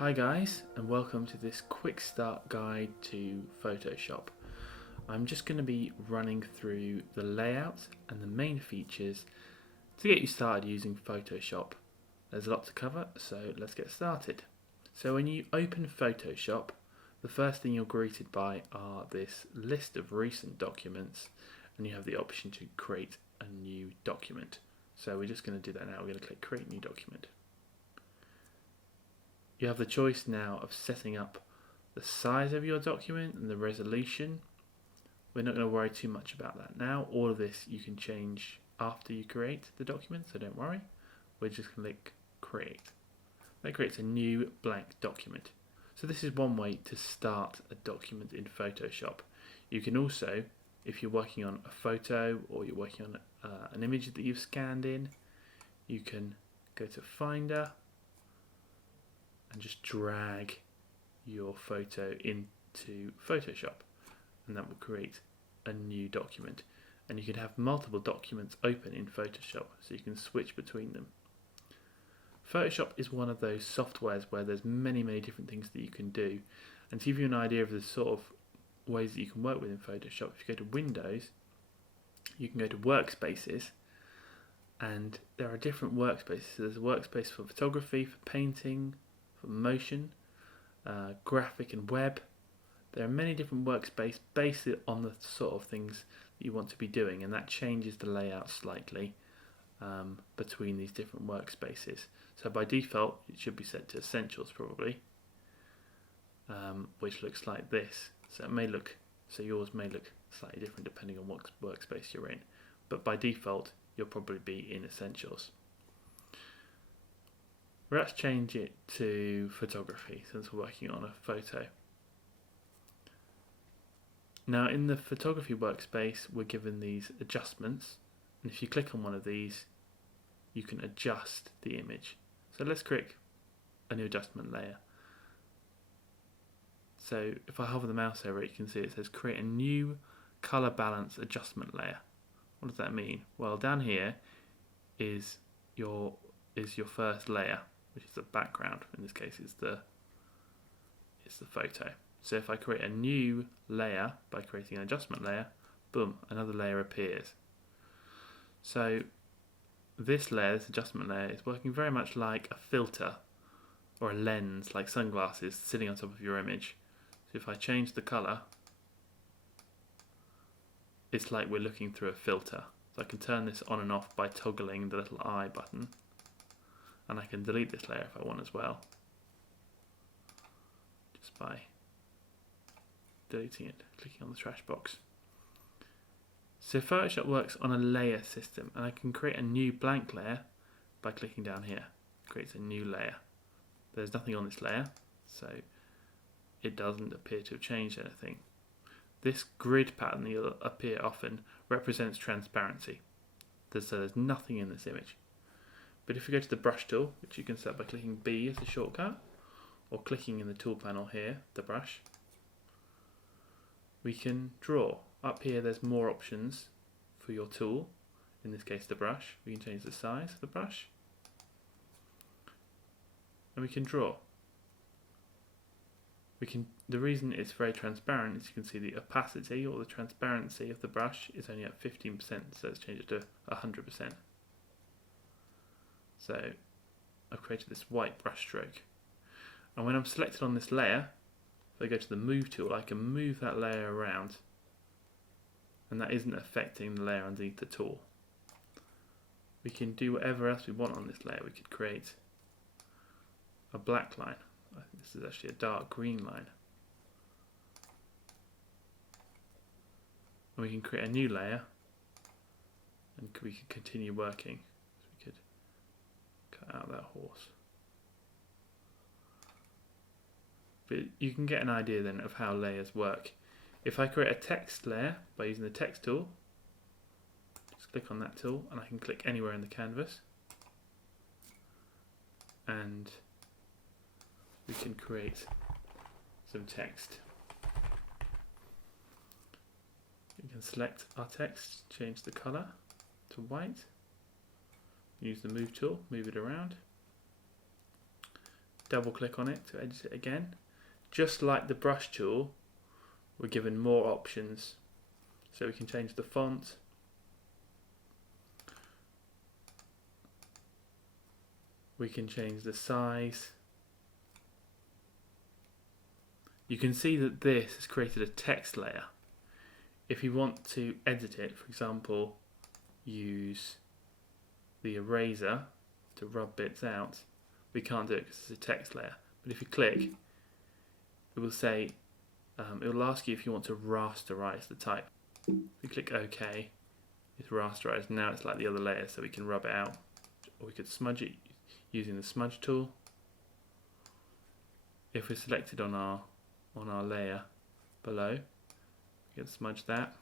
Hi guys, and welcome to this quick start guide to Photoshop. I'm just going to be running through the layout and the main features to get you started using Photoshop. There's a lot to cover, so let's get started. So when you open Photoshop, the first thing you're greeted by are this list of recent documents, and you have the option to create a new document. So we're just going to do that now. We're going to click Create New Document. You have the choice now of setting up the size of your document and the resolution. We're not going to worry too much about that now. All of this you can change after you create the document, so don't worry. We're just going to click Create. That creates a new blank document. So this is one way to start a document in Photoshop. You can also, if you're working on a photo or you're working on an image that you've scanned in, you can go to Finder and just drag your photo into Photoshop, and that will create a new document. And you can have multiple documents open in Photoshop, so you can switch between them. Photoshop is one of those softwares where there's many different things that you can do. And to give you an idea of the sort of ways that you can work with in Photoshop, if you go to Windows, you can go to Workspaces, and there are different workspaces. So there's a workspace for photography, for painting, for motion, graphic and web. There are many different workspaces based on the sort of things that you want to be doing, and that changes the layout slightly between these different workspaces. So by default it should be set to Essentials probably, which looks like this. So yours may look slightly different depending on what workspace you're in, but by default you'll probably be in Essentials. Let's change it to photography since we're working on a photo. Now in the photography workspace we're given these adjustments, and if you click on one of these you can adjust the image. So let's click a new adjustment layer. So if I hover the mouse over it, you can see it says create a new color balance adjustment layer. What does that mean? Well, down here is your first layer, which is the background. In this case it's the photo. So if I create a new layer by creating an adjustment layer, boom, another layer appears. So this layer, this adjustment layer, is working very much like a filter or a lens, like sunglasses sitting on top of your image. So if I change the color, it's like we're looking through a filter. So I can turn this on and off by toggling the little eye button, and I can delete this layer if I want as well, just by deleting it, clicking on the trash box. So Photoshop works on a layer system, and I can create a new blank layer by clicking down here. It creates a new layer. There's nothing on this layer, so it doesn't appear to have changed anything. This grid pattern that will appear often represents transparency. So there's nothing in this image. But if we go to the brush tool, which you can set by clicking B as a shortcut, or clicking in the tool panel here, the brush, we can draw. Up here there's more options for your tool, in this case the brush. We can change the size of the brush, and we can draw. The reason it's very transparent is you can see the opacity or the transparency of the brush is only at 15%, so let's change it to 100%. So I've created this white brush stroke, and when I'm selected on this layer, if I go to the move tool, I can move that layer around, and that isn't affecting the layer underneath the tool. We can do whatever else we want on this layer. We could create a black line. I think this is actually a dark green line. And we can create a new layer, and we can continue working. So we could cut out that horse. But you can get an idea then of how layers work. If I create a text layer by using the text tool, just click on that tool, and I can click anywhere in the canvas, and we can create some text. We can select our text, change the color to white, use the move tool, move it around, double click on it to edit it again. Just like the brush tool, we're given more options. So we can change the font, we can change the size. You can see that this has created a text layer. If you want to edit it, for example, use the eraser to rub bits out, we can't do it because it's a text layer. But if you click, it will say, it will ask you if you want to rasterize the type. If you click OK, it's rasterized. Now it's like the other layer, so we can rub it out. Or we could smudge it using the smudge tool. If we're selected on our layer below, we can smudge that.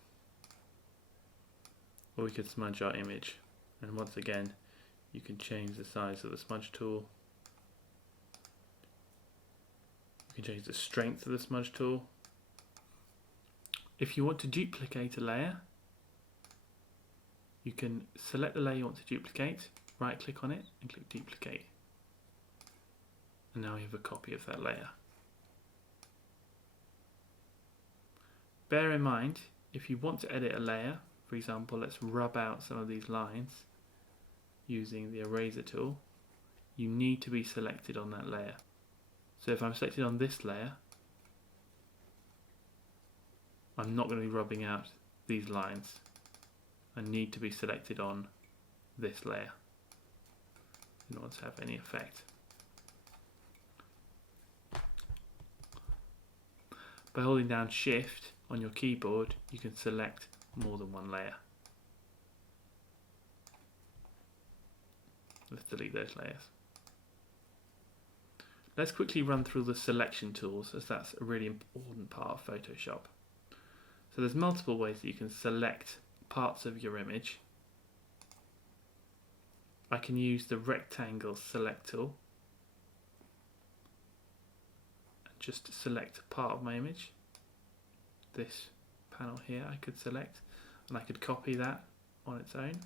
Or we could smudge our image. And once again, you can change the size of the smudge tool. You can change the strength of the smudge tool. If you want to duplicate a layer, you can select the layer you want to duplicate, right click on it and click duplicate. And now you have a copy of that layer. Bear in mind, if you want to edit a layer, for example, let's rub out some of these lines using the eraser tool, you need to be selected on that layer. So if I'm selected on this layer, I'm not going to be rubbing out these lines. I need to be selected on this layer in order to have any effect. By holding down Shift on your keyboard, you can select more than one layer. Let's delete those layers. Let's quickly run through the selection tools, as that's a really important part of Photoshop. So there's multiple ways that you can select parts of your image. I can use the rectangle select tool and just select a part of my image. This panel here I could select, and I could copy that on its own.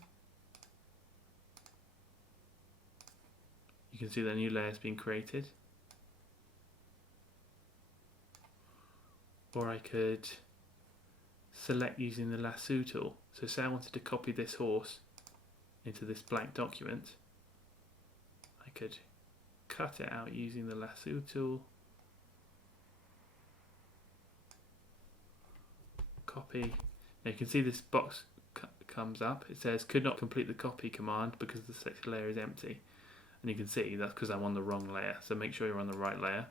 You can see the new layer has been created. Or I could select using the lasso tool. So say I wanted to copy this horse into this blank document, I could cut it out using the lasso tool, copy. Now you can see this box comes up. It says could not complete the copy command because the selected layer is empty. And you can see that's because I'm on the wrong layer. So make sure you're on the right layer.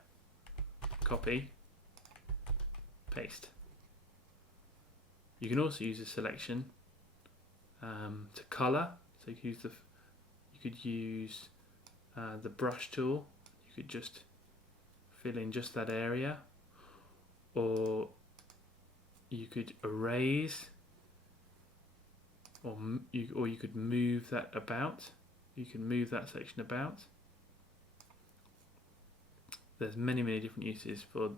Copy, paste. You can also use a selection to colour. So you could use the brush tool. You could just fill in just that area, or you could erase, or you could move that about. You can move that section about. There's many different uses for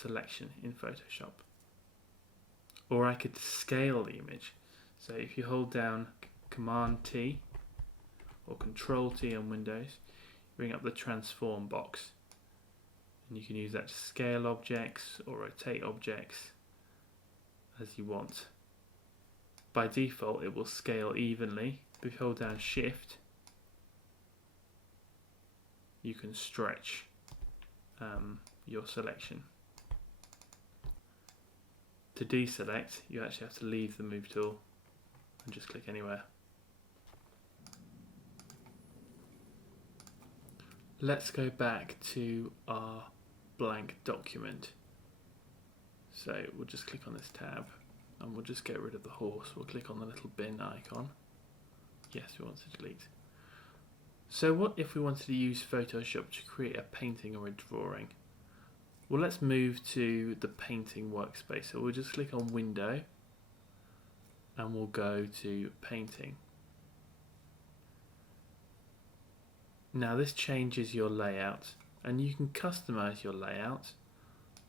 selection in Photoshop. Or I could scale the image. So if you hold down Command T or Control T on Windows, bring up the transform box, and you can use that to scale objects or rotate objects as you want. By default it will scale evenly. If you hold down Shift, you can stretch your selection. To deselect, you actually have to leave the move tool and just click anywhere. Let's go back to our blank document. So we'll just click on this tab and we'll just get rid of the horse. We'll click on the little bin icon. Yes, we want to delete. So what if we wanted to use Photoshop to create a painting or a drawing? Well, let's move to the painting workspace. So we'll just click on Window and we'll go to Painting. Now this changes your layout, and you can customize your layout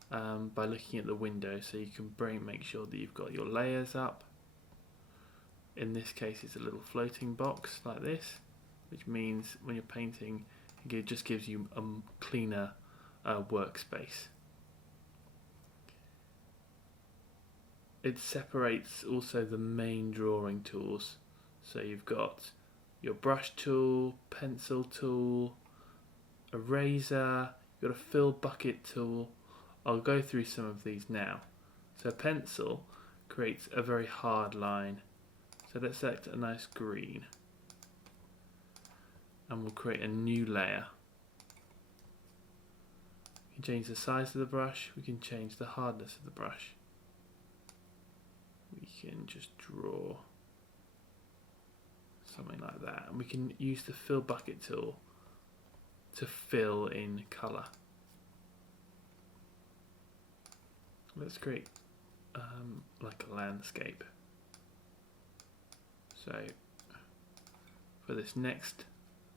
by looking at the window. So you can make sure that you've got your layers up. In this case it's a little floating box like this, which means when you're painting It just gives you a cleaner workspace. It separates also the main drawing tools. So you've got your brush tool, pencil tool, eraser, you've got a fill bucket tool. I'll go through some of these now. So a pencil creates a very hard line. So let's select a nice green. And we'll create a new layer. We can change the size of the brush, we can change the hardness of the brush. We can just draw something like that, and we can use the fill bucket tool to fill in colour. Let's create like a landscape. So for this next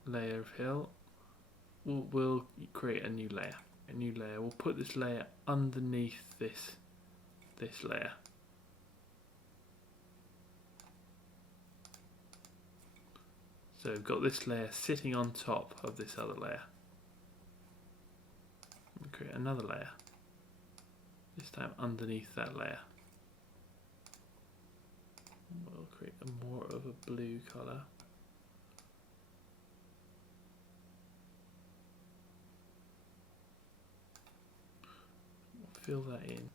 layer of hill, we'll create a new layer. We'll put this layer underneath this layer. So we've got this layer sitting on top of this other layer. We'll create another layer, this time underneath that layer. We'll create more of a blue colour. We'll fill that in.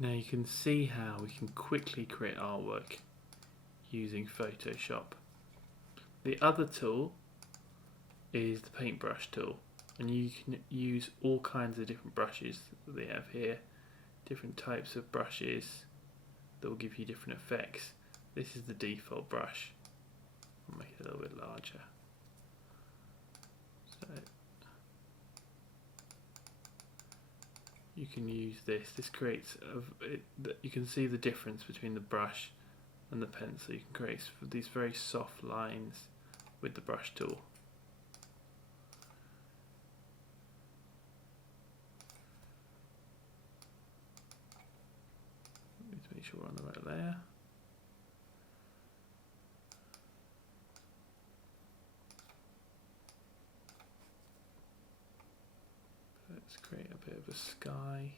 Now you can see how we can quickly create artwork using Photoshop. The other tool is the paintbrush tool, and you can use all kinds of different brushes that they have here, different types of brushes that will give you different effects. This is the default brush. I'll make it a little bit larger. So you can use this. This creates you can see the difference between the brush and the pencil. You can create these very soft lines with the brush tool. Need to make sure we're on the right layer. Let's create a bit of a sky.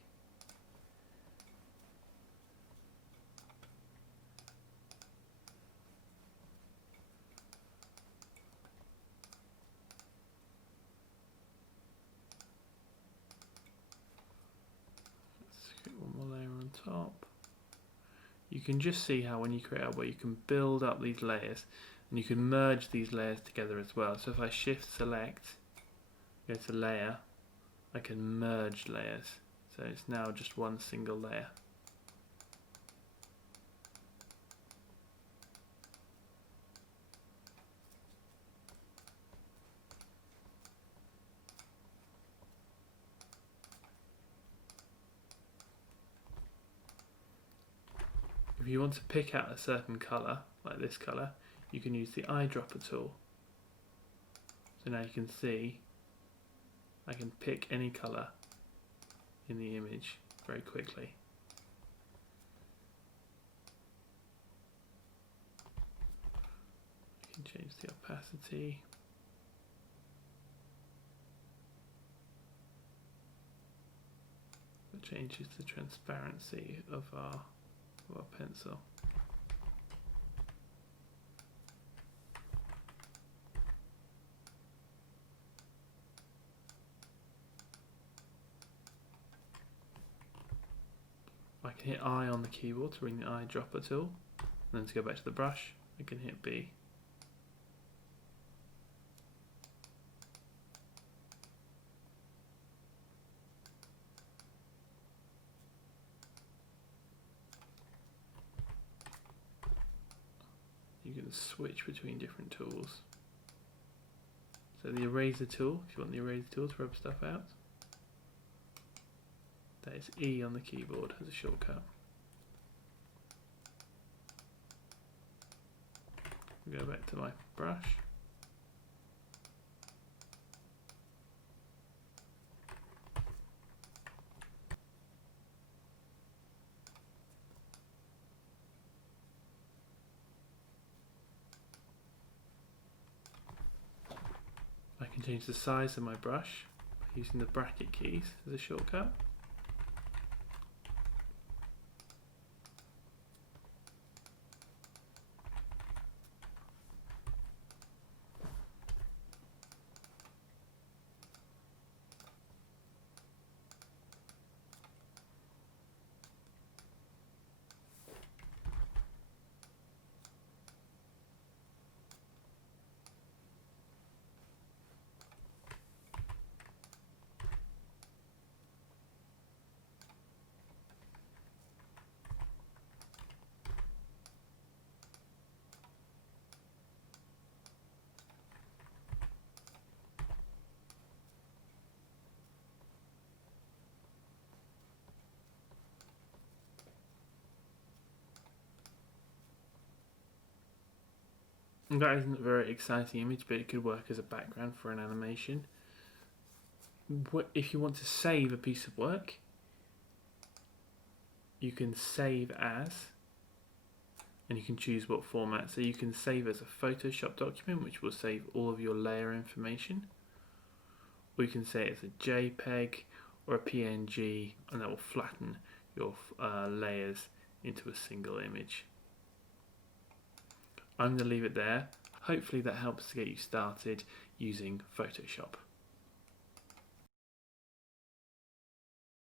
Let's create one more layer on top. You can just see how when you create artwork you can build up these layers, and you can merge these layers together as well. So if I shift select, go to layer, I can merge layers, so it's now just one single layer. If you want to pick out a certain colour, like this colour, you can use the eyedropper tool. So now you can see I can pick any colour in the image very quickly. You can change the opacity. That changes the transparency of our pencil. I can hit I on the keyboard to bring the eyedropper tool, and then to go back to the brush I can hit B. You can switch between different tools. So the eraser tool, if you want the eraser tool to rub stuff out, that is E on the keyboard as a shortcut. Go back to my brush. change the size of my brush using the bracket keys as a shortcut. That isn't a very exciting image, but it could work as a background for an animation. If you want to save a piece of work, you can save as, and you can choose what format. So you can save as a Photoshop document, which will save all of your layer information, or you can say it as a JPEG or a PNG, and that will flatten your layers into a single image. I'm going to leave it there. Hopefully that helps to get you started using Photoshop.